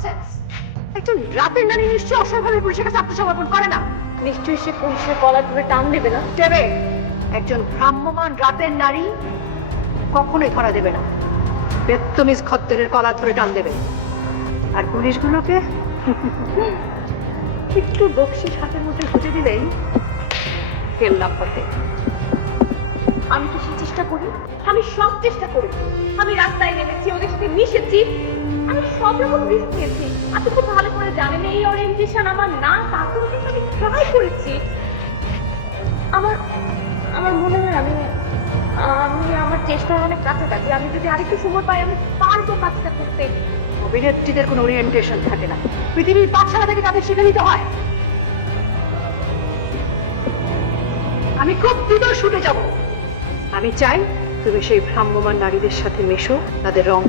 Nonsense. একজন রাতের নারী নিশ্চয়ই অসহায়ভাবে পুলিশের কাছে আত্মসমর্পণ করে না। নিশ্চয়ই সে পুলিশের গলা ধরে টান দেবে না। দেবে। একজন ভ্রাম্যমান রাতের নারী কখনোই ধরা দেবে না, বেত্তমিজ খদ্দেরের কলা ধরে টান দেবে। আর পুলিশগুলোকে একটু বকশিস হাতের মধ্যে গুঁজে দিলেই কেল্লা ফতে। আমি কি সে চেষ্টা করি? আমি সব চেষ্টা করেছি। আমি রাস্তায় নেমেছি, ওদের সাথে মিশেছি, আমি সব রকম রিস্ক নিয়েছি। আপনি খুব ভালো করে জানেন এই ওরিয়েন্টেশন আমার না, তারপরে কিন্তু আমি ট্রাই করেছি। আমার আমার মনে হয় আমি আমি আমার চেষ্টার অনেক কাছাকাছি। আমি যদি আরেকটু সময় পাই আমি পারবো কাজটা করতে। অভিনেত্রীদের কোনো ওরিয়েন্টেশন থাকে না, পৃথিবীর পাঠশালা থেকে তাদের শিখে নিতে হয়। আমি খুব দ্রুত শুটে যাব। আমি চাই তুমি সেই ভ্রাম্যমান নারীদের সাথে মেশো, তাদের রং